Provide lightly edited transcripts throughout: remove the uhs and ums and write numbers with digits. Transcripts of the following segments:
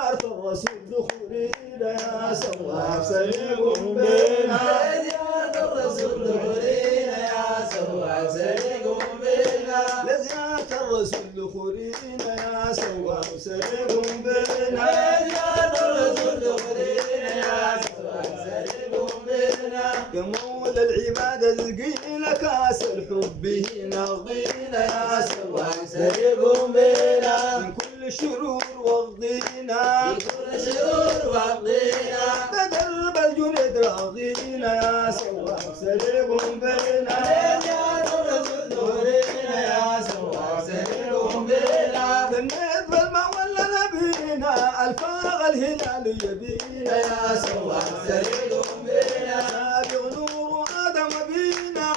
زيارة الرسول دخولينا يا سواق سليكم بينا لزيارة الرسول دخولينا يا سواق سليكم بينا لزيارة الرسول دخولينا يا سواق سليكم بينا لزيارة الرسول دخولينا يا سواق سليكم بينا يا مولى العباد القينا كاس الحب نرضينا يا سواق سليكم بينا من كل الشرور واغضينا كل شرور وقضينا بدرب الجند راضينا يا سواق سليكم بينا لزيارة الرسول دخولينا يا سواق سليكم بينا ثنيت بالماء ولا نبينا الفاغ الهلال يبينا يا سواق سليكم بينا سابق نور آدم بينا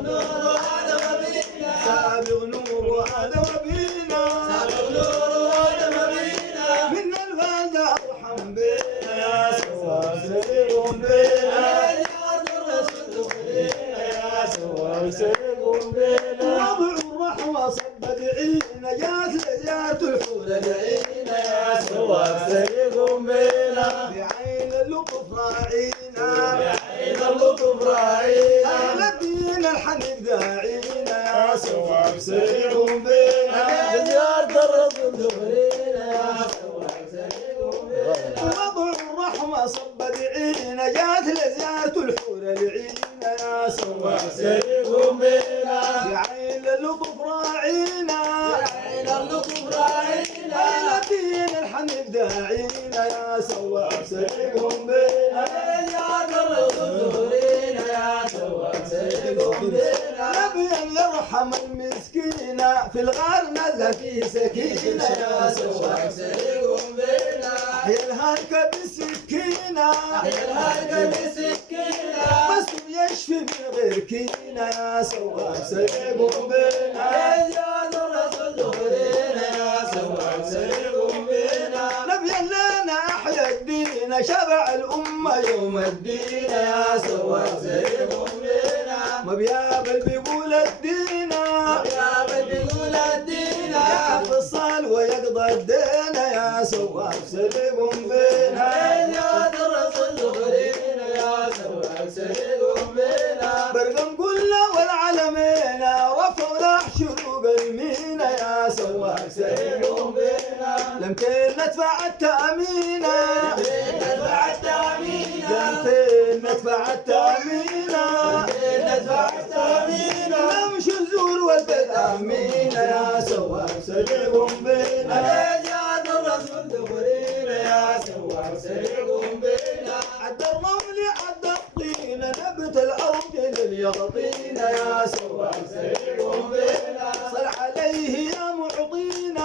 نور آدم بينا سابق نور آدم بينا سابق نور آدم بينا من الوالد أرحم بينا يا سواق سليكم بينا لزيارة الرسول دخولينا يا سواق سليكم بينا وضع الرحمة صب دعينا جات لزيارة الحور العينا يا سواق سليكم بينا بعين اللطف راعينا بعين اللطف راعينا أهل الدين الحنيف داعينا يا سواق سليكم بينا لزيارة الرسول دخولينا يا سواق سليكم بينا وضع الرحمة صب دعينا جات لزيارة الحور العينا يا سواق سليكم بينا بعين اللطف راعينا بعين اللطف راعينا أهل الدين الحنيف داعينا يا سواق سليكم بينا لزيارة الرسول دخولينا يا سواق سليكم بينا نبيا يرحم المسكينة في الغار نزل فيه سكينة يا سواق سليكم بينا أحيا الهلكة بالسكينة أحيا الهلكة بسكينة بس يشفي من غير كينة يا سواق سليكم بينا لزيارة الرسول دخولينا يا سواق سليكم بينا نبيا لنا أحيا الدين شبع الأمة يوم الدين يا سواق سليكم بينا ما بيابل بيقول الدين يا من بيقول الدين يا فصال ويقضى الدين يا سواق سليكم بينا لزيارة الرسول دخولينا يا سواق سليكم بينا برقم قلنا والعلمين رفعوا له شروق المينا يا سواق سليكم بينا لمتين ندفع التأمين ندفع التأمين لمتين ندفع التأمين ندفع التأمين نمشي الزور والبيت آمين يا سواق سليكم بينا لزيارة الرسول دخولينا يا سواق سليكم بينا عد الرمل عد الطين نبت الأرض لليقطين يا سواق سليكم بينا صل عليه يا معطينا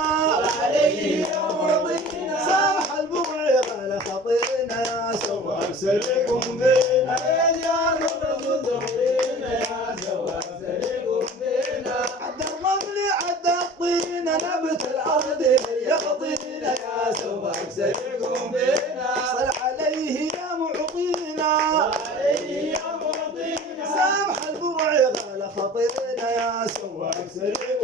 عليه يا مرضينا سامح البقع قال خطينا يا سواق سليكم بينا لزيارة الرسول دخولينا يا سواق سليكم بينا عد الرمل عد الطين نبت الأرض لليقطين يا سواق سليكم بينا صل عليه يا معطينا عليه يا مرضينا سامح البقع قال خطينا يا سواق سليكم